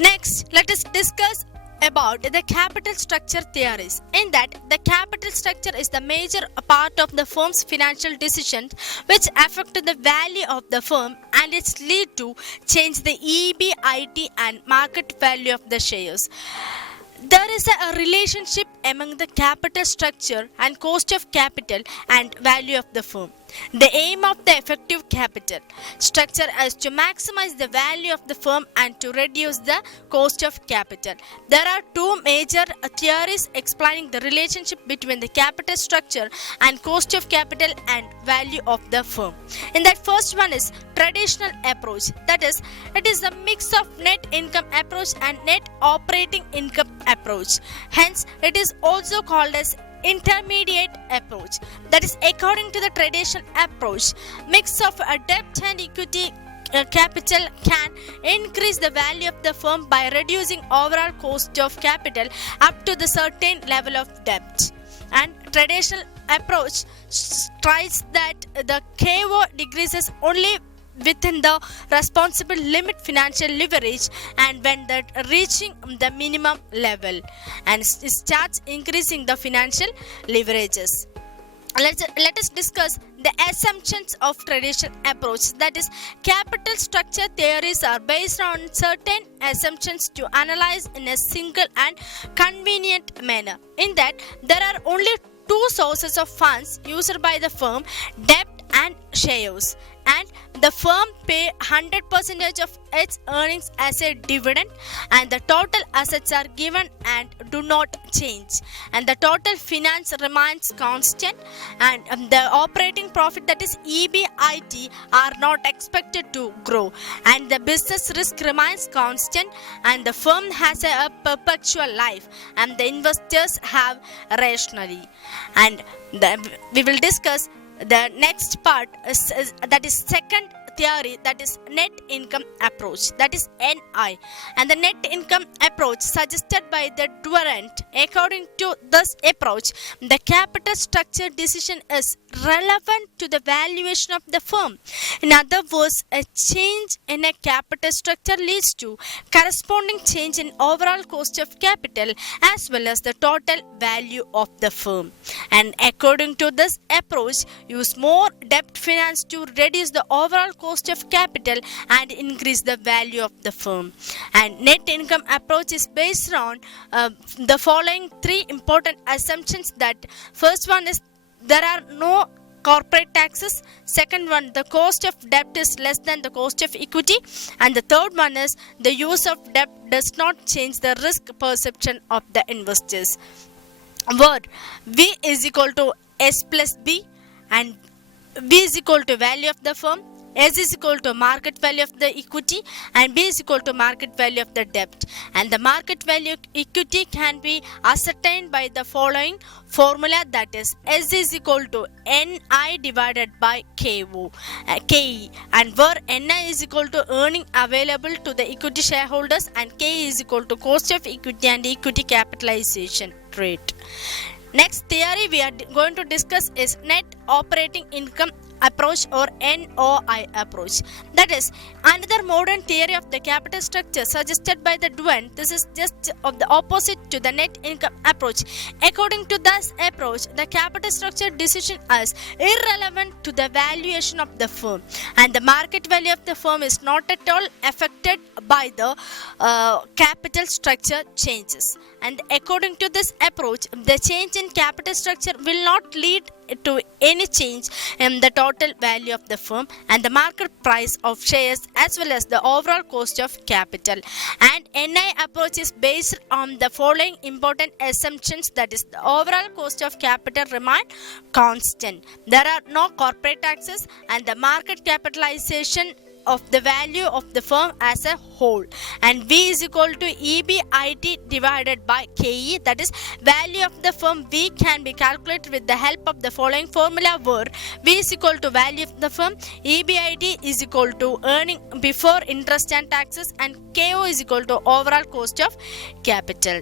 Next, let us discuss about the capital structure theories. In that, the capital structure is the major part of the firm's financial decisions which affect the value of the firm and its lead to change the EBIT and market value of the shares. There is a relationship among the capital structure and cost of capital and value of the firm. The aim of the effective capital structure is to maximize the value of the firm and to reduce the cost of capital. There are two major theories explaining the relationship between the capital structure and cost of capital and value of the firm. In that, first one is traditional approach, that is, it is a mix of net income approach and net operating income approach. Hence, it is also called as intermediate approach. That is, according to the traditional approach, mix of a debt and equity capital can increase the value of the firm by reducing overall cost of capital up to the certain level of debt. And traditional approach tries that the KO decreases only within the responsible limit financial leverage and when that reaching the minimum level and starts increasing the financial leverages. Let us discuss the assumptions of traditional approach, that is, capital structure theories are based on certain assumptions to analyze in a single and convenient manner. In that, there are only two sources of funds used by the firm, debt and shares, and the firm pay 100% of its earnings as a dividend, and the total assets are given and do not change, and the total finance remains constant, and the operating profit, that is EBIT, are not expected to grow, and the business risk remains constant, and the firm has a perpetual life, and the investors have rationally. And we will discuss the next part that is second theory, that is net income approach, that is NI. And the net income approach suggested by the Durant. According to this approach, the capital structure decision is relevant to the valuation of the firm. In other words, a change in a capital structure leads to corresponding change in overall cost of capital as well as the total value of the firm. And according to this approach, use more debt finance to reduce the overall cost of capital and increase the value of the firm. And net income approach is based on the following three important assumptions. That first one is there are no corporate taxes. Second one, the cost of debt is less than the cost of equity. And the third one is the use of debt does not change the risk perception of the investors. Word V is equal to S plus B, and B is equal to value of the firm, S is equal to market value of the equity, and B is equal to market value of the debt. And the market value equity can be ascertained by the following formula, that is S is equal to NI divided by KE, and where NI is equal to earning available to the equity shareholders and KE is equal to cost of equity and equity capitalization rate. Next theory we are going to discuss is net operating income approach or NOI approach. That is another modern theory of the capital structure suggested by the Duane. This is just of the opposite to the net income approach. According to this approach, the capital structure decision is irrelevant to the valuation of the firm, and the market value of the firm is not at all affected by the capital structure changes. And according to this approach, the change in capital structure will not lead to any change in the total value of the firm and the market price of shares as well as the overall cost of capital. And NI approach is based on the following important assumptions, that is the overall cost of capital remain constant, there are no corporate taxes, and the market capitalization of the value of the firm as a whole, and V is equal to EBIT divided by KE, that is value of the firm V can be calculated with the help of the following formula, where V is equal to value of the firm, EBIT is equal to earning before interest and taxes, and KO is equal to overall cost of capital.